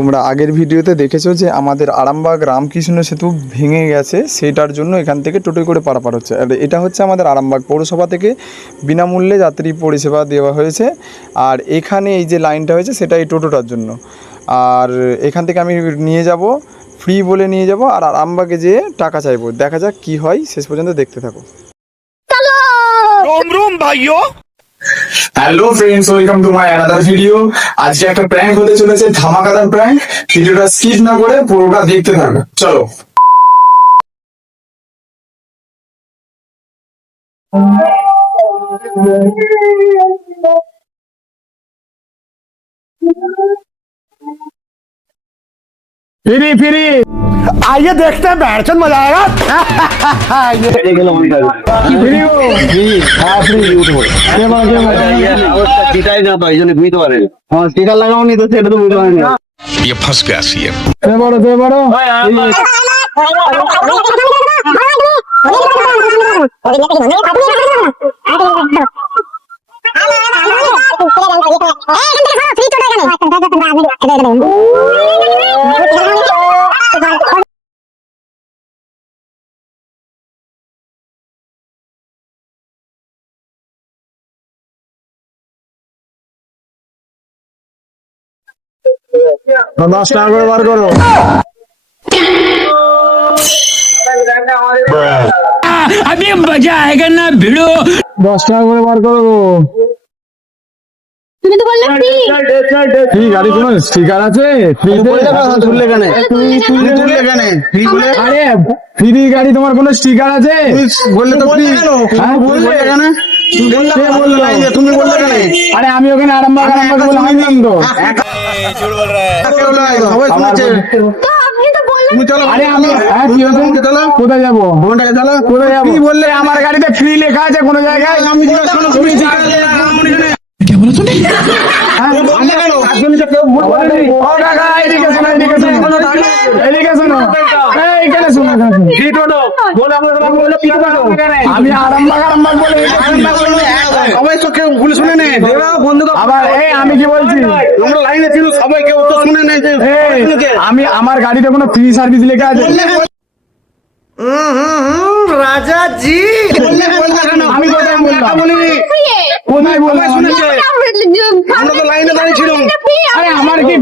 তোমরা আগের ভিডিওতে দেখেছো যে আমাদের আরামবাগ রামকৃষ্ণ সেতু ভেঙে গেছে, সেটার জন্য এখান থেকে টোটোয় করে পারাপার হচ্ছে। আর এটা হচ্ছে আমাদের আরামবাগ পৌরসভা থেকে বিনামূল্যে যাত্রী পরিষেবা দেওয়া হয়েছে। আর এখানে এই যে লাইনটা হয়েছে সেটা এই টোটোটার জন্য। আর এখান থেকে আমি নিয়ে যাব, ফ্রি বলে নিয়ে যাব, আর আরামবাগে যেয়ে টাকা চাইবো। দেখা যাক কি হয়, শেষ পর্যন্ত দেখতে থাকো। Hello friends, welcome to my another video. আজকে একটা প্র্যাঙ্ক হতে চলেছে, ধামাকাদার প্র্যাঙ্ক। ভিডিওটা স্কিপ না করে পুরোটা দেখতে থাকো, চলো। फ्री फ्री आइए देखते हैं बैठचंद मजा आएगा। टीका लगाओ नहीं तो सेट तो बुझा नहीं। ये फंस गया सी है। बड़ो दस टाका করে বার করো। अभी मजा आएगा ना भिड़ो। 10 টাকা করে বার করো। তুমি তো বললে ফ্রি ফ্রি গাড়ি কোনো স্টিকার আছে? ফ্রি তুললে কেন? তুললে কেন? ফ্রি বলে আরে ফ্রি গাড়ি তোমার কোনো স্টিকার আছে? বললে তো ফ্রি। হ্যাঁ বললে কেন? তুমি বললে কেন? আরে আমি ওখানে আরামবাগ বলে আমি তো সবাই শুনেছে। তো আপনি তো বললেন তুমি চলো। আরে আমি কি হয়েছে? চলো কোথায় যাবো? ভবনটাকে চলো। কোথায় যাবো? কি বললে? আমার গাড়িতে ফ্রি লেখা আছে কোনো জায়গায়? আমি শোনো তুমি क्या बोला तूने? আমি আরামবাগ বলে সবাই তো কেউ ভুল শুনে নেই। আবার আমি কি বলছি, আমরা লাইনে ছিল সবাই কেউ তো শুনে নেই যে আমি আমার গাড়িতে কোনো ফ্রি সার্ভিস লেখা আছে। রাজা জি আমি কোথায় বললাম? কোথায় বললাম? শুনেছে আমরা তো লাইনে দাঁড়িয়ে ছিলাম। আরে আমার কি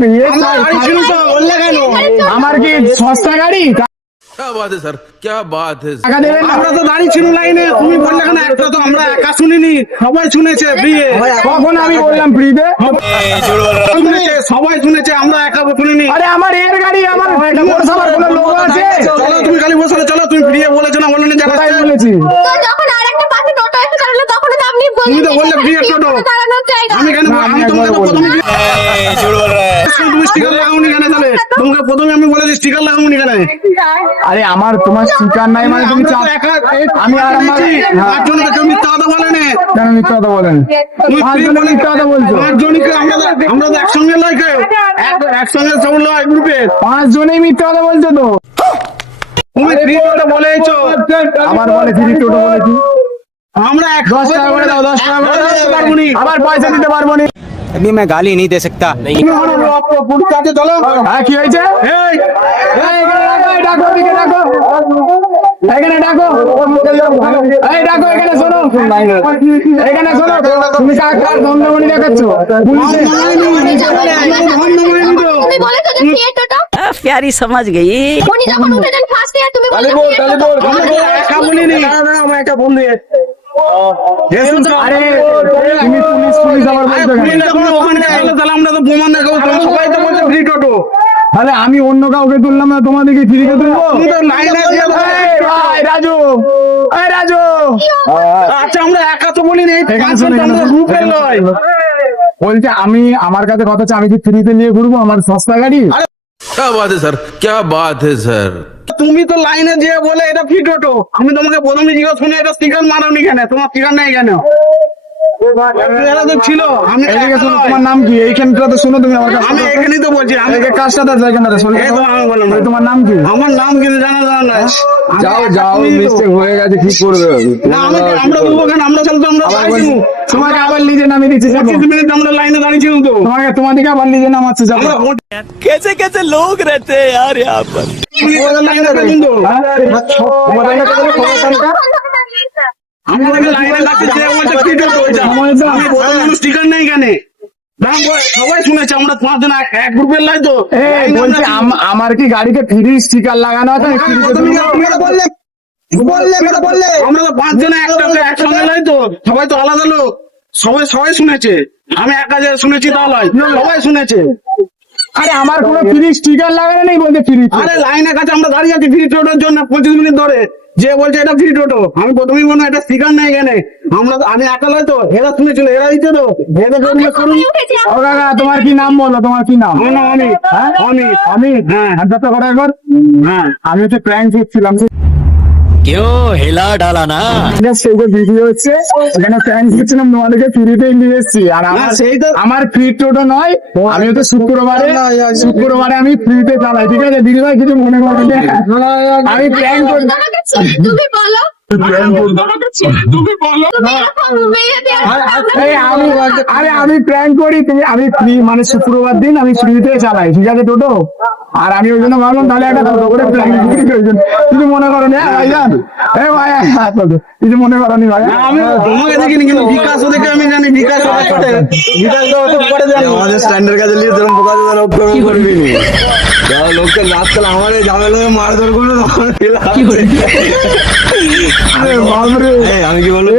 আমার কি সস্তা গাড়ি? क्या बात है सर, क्या बात है। টাকা দেবেন না? আমরা তো দাঁড়িয়ে ছিলাম লাইনে, তুমি বললে কেন? একটা তো আমরা একা শুনিনি, সবাই শুনেছে ফ্রি। কখন আমি বললাম ফ্রিতে? সবাই শুনেছে, আমরা একা শুনিনি। আরে আমার এর গাড়ি, আমার পৌরসভার কোনো লোক আছে? চলো তুমি খালি বসে চলো। তুমি ফ্রি বলেছো না? বলনি কোথায় বলেছি? তো যখন আরেকটা পাশে টোটো এসে দাঁড়ালো তখন তো আপনি তুমি তো বললে ফ্রি টোটো। দাঁড়ানোর জায়গা। আমি কেন? আমি তোমাকে তো প্রথমে তুমি স্টিকার লাগাওনি কেন তাহলে? তোমাকে প্রথমে আমি বলেছি স্টিকার লাগাওনি কেন? আরে আমার তোমার স্টিকার নাই মানে তুমি আমি আরামবাগ পাঁচজনকে কেউ মিথ্যা কথা বলেন। কেন মিথ্যা কথা বলেন? পাঁচজনে মিথ্যা কথা বলছো। পাঁচজনকে আমরা তো একসঙ্গে নয়, কেউ একসঙ্গে সব নয় গ্রুপে। পাঁচজনেই মিথ্যা কথা বলছো তো। তুমি ফ্রি টোটো বলেছো, আবার বলে ফ্রি টোটো বলেছি। আমরা 10 টাকা করে দাও, 10 টাকা করে দিতে পারবো নি, আবার পয়সা দিতে পারবো নি। अभी मैं गाली नहीं दे सकता। চলো। হ্যাঁ কি হয়েছে? ডাকো দিকে ডাকো, এখানে ডাকো, এই ডাকো এখানে শোনো, এখানে শোনো। তুমি কার ধন্যমণি দেখাচ্ছ? তুমি বলেছো যে ফ্রি টোটো। प्यारी समझ गई। উনি যখন উঠেছেন ফার্স্টে আর তুমি বললে একা বলিনি, আমার একটা বন্ধু। আরে তুমি পুলিশ আবার বলছো তাহলে আমরা তো প্রমাণ দেখাবো। সবাই তো বলছে ফ্রি টোটো, তাহলে আমি অন্য কাউকে তুললাম না, তোমাদেরকে ফ্রিতে তুলবো? রাজু, রাজু, আচ্ছা আমরা একা তো বলিনি, গ্রুপের নয়। বলছে আমি আমার কাছে কথা হচ্ছে, আমি কি ফ্রিতে নিয়ে ঘুরবো আমার সস্তা গাড়ি? क्या बात है सर, क्या बात है सर। তুমি তো লাইনে যে বলে এটা ফ্রি টোটো, আমি তোমাকে প্রথমে জিজ্ঞাসা শুনে এটা স্টিকার মারাওনি কেন? তোমার স্টিকার নেই কেন? এরা তো ছিল, আমি এদিকে শোনো, তোমার নাম কি? এইখানটা তো শোনো তুমি আমার কাছে। আমি এখানেই তো বলছি, আমি এদিকে কার সাথে আছে এখানটাতে? শোনো, এই তো আমি বললাম, তোমার নাম কি? আমার নাম কিন্তু জানা নাই। যাও যাও, মিস্টেক হয়ে গেছে, কি করবে? না আমরা দেবো কেন? আমরা চলতো, আমরা দাঁড়িয়েছিলাম। তোমাকে আবার লিজে নামিয়ে দিচ্ছি, যাবো। 25 মিনিট আমরা লাইনে দাঁড়িয়েছিলাম তো। তোমাদেরকে আবার লিজে নামাচ্ছে, যাবো। আমরা कैसे कैसे लोग रहते हैं यार यहाँ पर। লাইনে দাঁড়িয়েছিলাম তো। আমি বলছি লাইনে দাঁড়িয়েছি, ও বলছে কি করতে হয়েছে? আমি বললাম কোনো স্টিকার নেই এখানে। দাম সবাই শুনেছে, আমরা 5 জন এক গ্রুপের লাই তো। বলছি আমার কি গাড়িতে ফ্রি স্টিকার লাগানো আছে? আমরা তো 5 জন একসঙ্গে লাই তো, সবাই তো আলাদা লোক, সবাই শুনেছে। আমি একা যে শুনেছি তা নয়, সবাই শুনেছে। আরে আমার কোনো ফ্রি স্টিকার লাগানো নেই, বলতে ফ্রি। আরে লাইনের কাছে আমরা দাঁড়িয়ে আছি ফ্রি টোটোর জন্য 25 মিনিট ধরে, যে বলছে এটা ফ্রি টোটো। আমি প্রথমেই বললাম এটা স্টিকার নেই এখানে। আমি একা নয় তো, এরা শুনেছিল, এরা দিচ্ছে তো। এদের করুন। ও কাকা, তোমার কি নাম বলো? তোমার কি নাম? আমার নাম অমিত। হ্যাঁ? অমিত। অমিত? হ্যাঁ। হাত ধরতে করো একবার। হ্যাঁ, আমি হচ্ছে প্র্যাঙ্ক করছিলাম, क्यों हिला डाला ना। সেই যে ভিডিও হচ্ছে, এখানে প্র্যাঙ্ক করছিলাম, তোমাদেরকে ফ্রিতে নিয়ে এসেছি। আর না, সেই তো। আমার ফ্রি টোটো নয়, আমি হচ্ছে শুক্রবারে আমি ফ্রিতে চালাই, ঠিক আছে? দিদি ভাই কিছু মনে করবেন না। আমি প্র্যাঙ্ক করি। তুমি বলো তুমি এরকম মেয়েদের আমি প্র্যাঙ্ক করি, আমি ফ্রি, মানে শুক্রবার দিন আমি ফ্রিতে চালাই, ঠিক আছে টোটো? আর আমি ওই জন্য ভাবলাম তাহলে একটা টোটো করে প্র্যাঙ্ক করি, ওই জন্য। কিছু মনে করো না ভাইজান, ভাই কিছু মনে করো নি ভাই। আমি তোমাকে দেখিনি, কিন্তু বিকাশ ওদেরকে আমি জানি। বিকাশ আমাদের স্ট্যান্ডের কাছে নিয়ে যেরকম বোকা করবি নি, যারা লোককে রাস্তাল আমার এই ঝামেলা মারধর করলো, তখন বাপরে, আমি কি বলবো?